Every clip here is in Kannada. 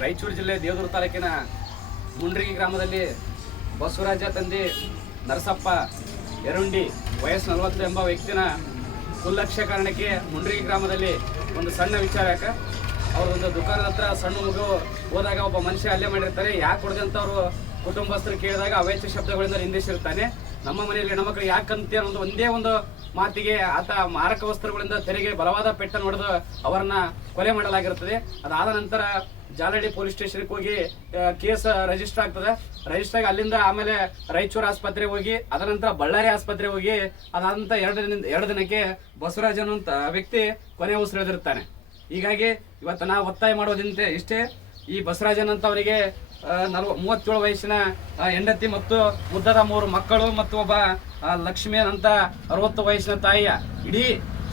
ರಾಯಚೂರು ಜಿಲ್ಲೆ ದೇವದುರ್ಗ ತಾಲೂಕಿನ ಮುಂಡ್ರಿಗಿ ಗ್ರಾಮದಲ್ಲಿ ಬಸವರಾಜ ತಂದೆ ನರಸಪ್ಪ ಎರುಂಡಿ ವಯಸ್ಸು ನಲವತ್ತು ಎಂಬ ವ್ಯಕ್ತಿನ ಕುಲ್ಲಕ್ಷ ಕಾರಣಕ್ಕೆ ಮುಂಡ್ರಿಗಿ ಗ್ರಾಮದಲ್ಲಿ ಒಂದು ಸಣ್ಣ ವಿಚಾರ ಅವ್ರ ಒಂದು ದುಕಾನದ ಹತ್ರ ಸಣ್ಣ ಮಗು ಹೋದಾಗ ಒಬ್ಬ ಮನುಷ್ಯ ಅಲ್ಲೇ ಮಾಡಿರ್ತಾರೆ. ಯಾಕೆ ಹೊಡೆದಂತವ್ರು ಕುಟುಂಬಸ್ಥರು ಕೇಳಿದಾಗ ಅವೇಚ್ಛ ಶಬ್ದಗಳಿಂದ ನಿಂದಿಸಿರ್ತಾನೆ. ನಮ್ಮ ಮನೆಯಲ್ಲಿ ಹೆಣ್ಮಕ್ಳು ಯಾಕಂತ ಅನ್ನೋದು ಒಂದೇ ಒಂದು ಮಾತಿಗೆ ಆತ ಮಾರಕ ವಸ್ತ್ರಗಳಿಂದ ತೆರಿಗೆ ಬಲವಾದ ಪೆಟ್ಟನ್ನು ಹೊಡೆದು ಅವರನ್ನ ಕೊಲೆ ಮಾಡಲಾಗಿರುತ್ತದೆ ಅದಾದ ನಂತರ ಜಾಲಹಳ್ಳಿ ಪೊಲೀಸ್ ಸ್ಟೇಷನ್ಗೆ ಹೋಗಿ ಕೇಸ್ ರಿಜಿಸ್ಟರ್ ಆಗ್ತದೆ. ರಿಜಿಸ್ಟರ್ ಆಗಿ ಅಲ್ಲಿಂದ ಆಮೇಲೆ ರಾಯಚೂರು ಆಸ್ಪತ್ರೆಗೆ ಹೋಗಿ ಅದರ ನಂತರ ಬಳ್ಳಾರಿ ಆಸ್ಪತ್ರೆಗೆ ಹೋಗಿ, ಅದಾದಂತ ಎರಡು ದಿನ ಎರಡು ದಿನಕ್ಕೆ ಬಸವರಾಜ್ ಅನ್ನುವಂತ ವ್ಯಕ್ತಿ ಕೊನೆ ಉಸಿರೆದಿರ್ತಾನೆ ಹೀಗಾಗಿ ಇವತ್ತು ನಾವು ಒತ್ತಾಯ ಮಾಡೋದಿಂತೆ ಇಷ್ಟೇ. ಈ ಬಸವರಾಜನ್ ಅಂತ ಅವರಿಗೆ ನಲ್ವ ಮೂವತ್ತೇಳು ವಯಸ್ಸಿನ ಹೆಂಡತಿ ಮತ್ತು ಮುದ್ದದ ಮೂರು ಮಕ್ಕಳು ಮತ್ತು ಒಬ್ಬ ಆ, ಲಕ್ಷ್ಮಿ ಅಂತ ಅರವತ್ತು ವಯಸ್ಸಿನ ತಾಯಿಯ ಇಡೀ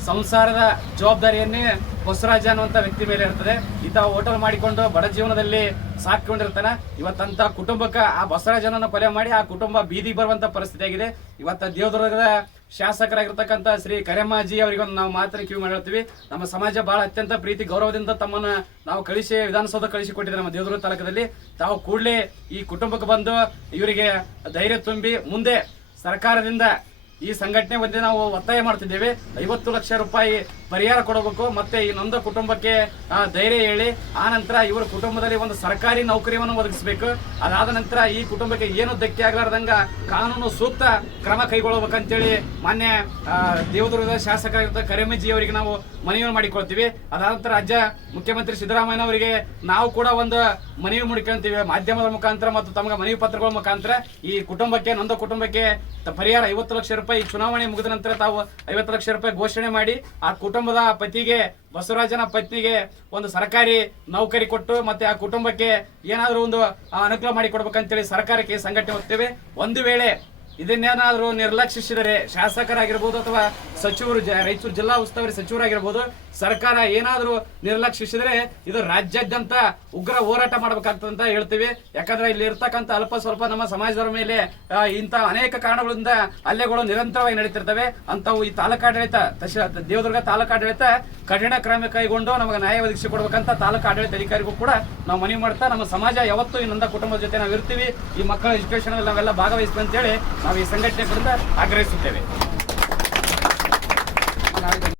ಸಂಸಾರದ ಜವಾಬ್ದಾರಿಯನ್ನೇ ಬಸವರಾಜ ಅನ್ನುವಂಥ ವ್ಯಕ್ತಿ ಮೇಲೆ ಇರ್ತದೆ. ಈತ ಹೋಟೆಲ್ ಮಾಡಿಕೊಂಡು ಬಡ ಜೀವನದಲ್ಲಿ ಸಾಕೊಂಡಿರ್ತಾನೆ ಇವತ್ತಂತ ಕುಟುಂಬಕ್ಕೆ ಆ ಬಸವರಾಜನನ್ನು ಕೊಲೆ ಮಾಡಿ ಆ ಕುಟುಂಬ ಬೀದಿಗೆ ಬರುವಂಥ ಪರಿಸ್ಥಿತಿ ಆಗಿದೆ. ಇವತ್ತ ದೇವದುರ್ಗದ ಶಾಸಕರಾಗಿರ್ತಕ್ಕಂಥ ಶ್ರೀ ಕರೆಮ್ಮಾಜಿ ಅವರಿಗೆ ಒಂದು ನಾವು ಮಾತನ್ನ ಕಿವಿ ಮಾಡಿರ್ತೀವಿ ನಮ್ಮ ಸಮಾಜ ಬಹಳ ಅತ್ಯಂತ ಪ್ರೀತಿ, ಗೌರವದಿಂದ ತಮ್ಮನ್ನು ನಾವು ಕಳಿಸಿ, ವಿಧಾನಸೌಧ ಕಳಿಸಿ ಕೊಟ್ಟಿದ್ದಾರೆ ನಮ್ಮ ದೇವದುರ್ಗ ತಾಲೂಕದಲ್ಲಿ ತಾವು ಕೂಡಲೇ ಈ ಕುಟುಂಬಕ್ಕೆ ಬಂದು ಇವರಿಗೆ ಧೈರ್ಯ ತುಂಬಿ ಮುಂದೆ ಸರ್ಕಾರದಿಂದ ಈ ಸಂಘಟನೆ ಬಗ್ಗೆ ನಾವು ಒತ್ತಾಯ ಮಾಡ್ತಿದ್ದೇವೆ. ಐವತ್ತು ಲಕ್ಷ ರೂಪಾಯಿ ಪರಿಹಾರ ಕೊಡಬೇಕು. ಮತ್ತೆ ಈ ನೊಂದ ಕುಟುಂಬಕ್ಕೆ ಧೈರ್ಯ ಹೇಳಿ, ಆ ನಂತರ ಇವರ ಕುಟುಂಬದಲ್ಲಿ ಒಂದು ಸರ್ಕಾರಿ ನೌಕರಿಯನ್ನು ಒದಗಿಸಬೇಕು. ಅದಾದ ನಂತರ ಈ ಕುಟುಂಬಕ್ಕೆ ಏನು ಧಕ್ಕೆ ಆಗಲಾರ್ದಂಗ ಕಾನೂನು ಸೂಕ್ತ ಕ್ರಮ ಕೈಗೊಳ್ಳಬೇಕಂತೇಳಿ ಮಾನ್ಯ ದೇವದುರ್ಗದ ಶಾಸಕ ಕರಿಮಜಿ ಅವರಿಗೆ ನಾವು ಮನವಿ ಮಾಡಿಕೊಳ್ತೀವಿ. ಅದಾದ ನಂತರ ರಾಜ್ಯ ಮುಖ್ಯಮಂತ್ರಿ ಸಿದ್ದರಾಮಯ್ಯ ಅವರಿಗೆ ನಾವು ಕೂಡ ಒಂದು ಮನವಿ ಮುಡಿಕೊಳ್ತೀವಿ. ಮಾಧ್ಯಮದ ಮುಖಾಂತರ ಮತ್ತು ತಮಗೆ ಮನವಿ ಪತ್ರಗಳ ಮುಖಾಂತರ ಈ ಕುಟುಂಬಕ್ಕೆ, ನೊಂದ ಕುಟುಂಬಕ್ಕೆ ಪರಿಹಾರ ಐವತ್ತು ಲಕ್ಷ ರೂಪಾಯಿ ಚುನಾವಣೆ ಮುಗಿದ ನಂತರ ತಾವು ಐವತ್ತು ಲಕ್ಷ ರೂಪಾಯಿ ಘೋಷಣೆ ಮಾಡಿ ಆ ಕುಟುಂಬದ ಪತಿಗೆ, ಬಸವರಾಜನ ಪತ್ನಿಗೆ ಒಂದು ಸರ್ಕಾರಿ ನೌಕರಿ ಕೊಟ್ಟು ಮತ್ತೆ ಆ ಕುಟುಂಬಕ್ಕೆ ಏನಾದರೂ ಒಂದು ಅನುಕೂಲ ಮಾಡಿ ಕೊಡ್ಬೇಕಂತೇಳಿ ಸರ್ಕಾರಕ್ಕೆ ಸಂಘಟನೆ ಹೋಗ್ತೇವೆ ಒಂದು ವೇಳೆ ಇದನ್ನೇನಾದರೂ ನಿರ್ಲಕ್ಷಿಸಿದರೆ ಶಾಸಕರಾಗಿರ್ಬೋದು ಅಥವಾ ಸಚಿವರು ರಾಯಚೂರು ಜಿಲ್ಲಾ ಉಸ್ತುವಾರಿ ಸಚಿವರಾಗಿರ್ಬೋದು, ಸರ್ಕಾರ ಏನಾದರೂ ನಿರ್ಲಕ್ಷಿಸಿದರೆ ಇದು ರಾಜ್ಯಾದ್ಯಂತ ಉಗ್ರ ಹೋರಾಟ ಅಂತ ಹೇಳ್ತೀವಿ. ಯಾಕಂದ್ರೆ ಇಲ್ಲಿ ಇರ್ತಕ್ಕಂಥ ಅಲ್ಪ ಸ್ವಲ್ಪ ನಮ್ಮ ಸಮಾಜದವರ ಮೇಲೆ ಇಂಥ ಅನೇಕ ಕಾರಣಗಳಿಂದ ಹಲ್ಲೆಗಳು ನಿರಂತರವಾಗಿ ನಡೀತಿರ್ತವೆ. ಅಂತವು ಈ ತಾಲೂಕಾಡಳಿತ ದೇವದುರ್ಗ ತಾಲೂಕಾಡಳಿತ ಕಠಿಣ ಕ್ರಮ ಕೈಗೊಂಡು ನಮಗೆ ನ್ಯಾಯ ಒದಗಿಸಿ ಕೊಡ್ಬೇಕಂತ ತಾಲೂಕು ಆಡಳಿತ ಅಧಿಕಾರಿಗೂ ಕೂಡ ನಾವು ಮನವಿ ಮಾಡ್ತಾ, ನಮ್ಮ ಸಮಾಜ ಯಾವತ್ತೂ ಈ ನೊಂದ ಕುಟುಂಬದ ಜೊತೆ ನಾವು ಇರ್ತೀವಿ ಈ ಮಕ್ಕಳ ಎಜುಕೇಶನ್ ನಾವೆಲ್ಲ ಭಾಗವಹಿಸ್ತೀವಿ ಅಂತೇಳಿ ನಾವು ಈ ಸಂಘಟನೆಗಳಿಂದ ಆಗ್ರಹಿಸುತ್ತೇವೆ.